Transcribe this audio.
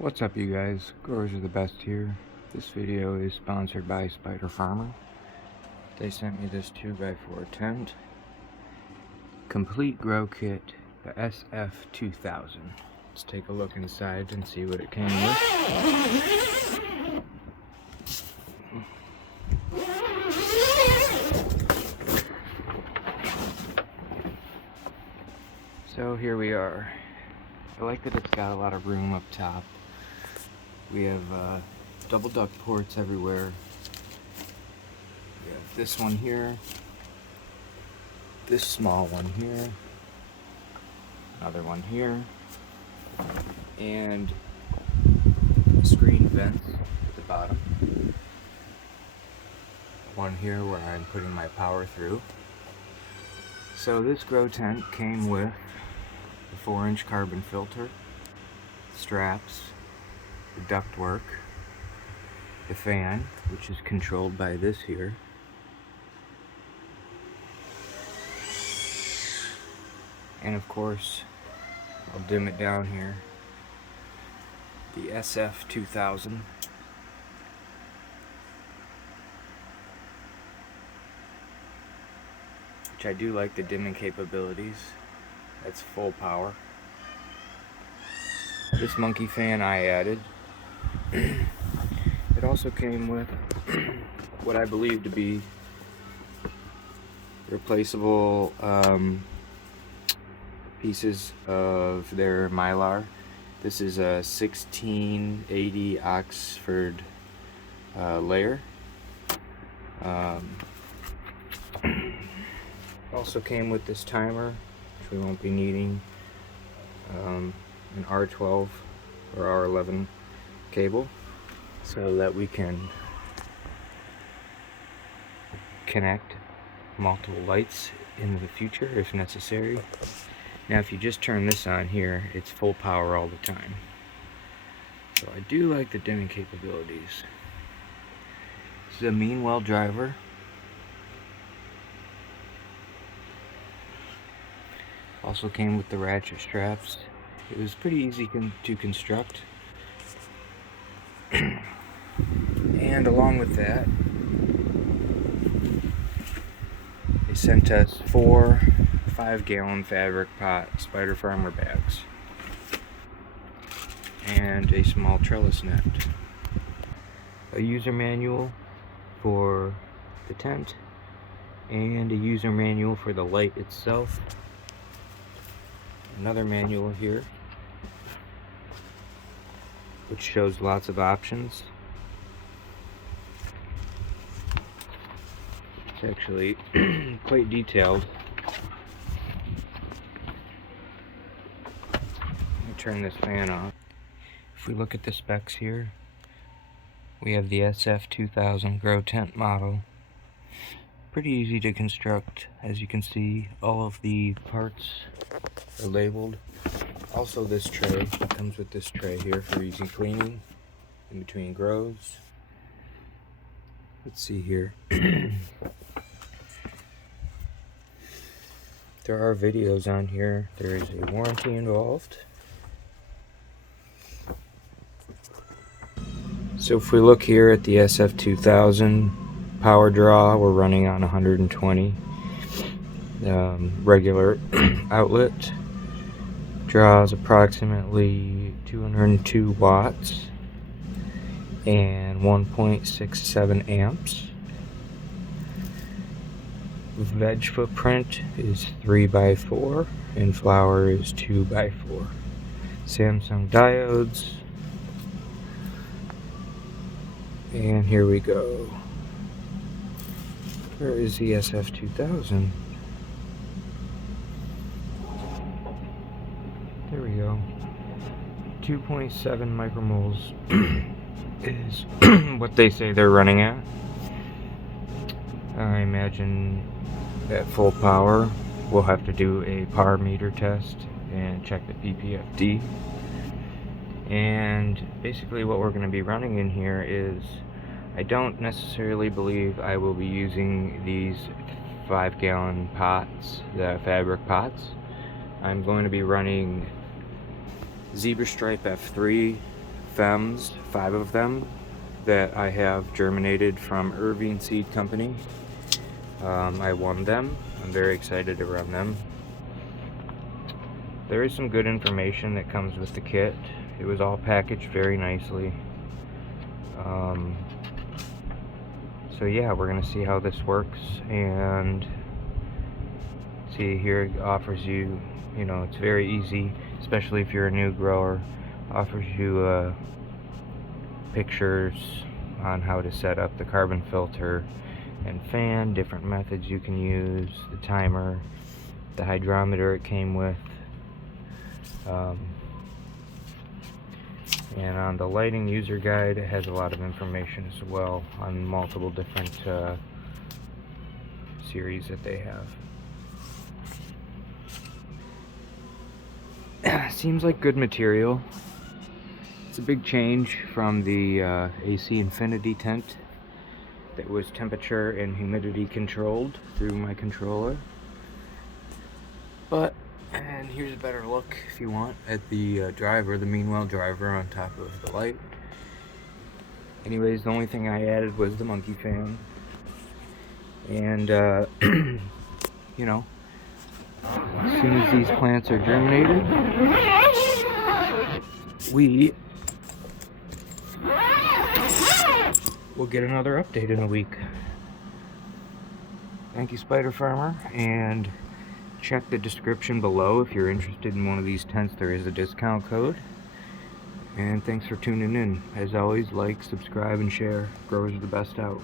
What's up, you guys? Growers are the best here. This video is sponsored by Spider Farmer. They sent me this 2x4 tent complete grow kit, the SF2000. Let's take a look inside and see what it came with. So here we are. I like that it's got a lot of room up top. We have double duct ports everywhere. We have this one here, this small one here, another one here, and screen vents at the bottom. One here where I'm putting my power through. So this grow tent came with the 4-inch carbon filter, straps, the ductwork, the fan, which is controlled by this here, and of course, I'll dim it down here, the SF2000. Which I do like the dimming capabilities. That's full power. This monkey fan I added. It also came with what I believe to be replaceable pieces of their mylar. This is a 1680 Oxford layer. Also came with this timer, which we won't be needing, an R12 or R11 cable, so that we can connect multiple lights in the future if necessary. Now if you just turn this on here, it's full power all the time. So I do like the dimming capabilities. This is a mean well driver. Also came with the ratchet straps. It was pretty easy to construct. And along with that, they sent us 4 5-gallon fabric pot Spider Farmer bags and a small trellis net. A user manual for the tent and a user manual for the light itself. Another manual here which shows lots of options. It's actually quite detailed. Let me turn this fan off. If we look at the specs here, we have the SF2000 grow tent model. Pretty easy to construct. As you can see, all of the parts are labeled. Also this tray, comes with this tray here for easy cleaning in between grows. Let's see here. There are videos on here. There is a warranty involved. So if we look here at the SF2000 power draw, we're running on 120 regular outlet. Draws approximately 202 watts and 1.67 amps. Veg footprint is 3x4 and flower is 2x4. Samsung diodes. And here we go. Where is the SF2000? There we go. 2.7 micromoles is what they say they're running at. I imagine at full power we'll have to do a power meter test and check the PPFD. And basically what we're going to be running in here is, I don't necessarily believe I will be using these 5-gallon pots, the fabric pots. I'm going to be running Zebra Stripe F3 Fems, 5 of them, that I have germinated from Irving Seed Company. I won them. I'm very excited to run them. There is some good information that comes with the kit. It was all packaged very nicely. So yeah, we're gonna see how this works, and see here it offers you, it's very easy, especially if you're a new grower. Offers you pictures on how to set up the carbon filter and fan, different methods you can use, the timer, the hydrometer it came with, and on the lighting user guide it has a lot of information as well on multiple different series that they have. Seems like good material. It's a big change from the AC Infinity tent that was temperature and humidity controlled through my controller. And here's a better look, if you want, at the driver, the Meanwhile driver on top of the light. Anyways, the only thing I added was the monkey fan. And, as soon as these plants are germinated, we will get another update in a week. Thank you, Spider Farmer, and check the description below if you're interested in one of these tents. There is a discount code. And thanks for tuning in. As always, like, subscribe, and share. Growers are the best out.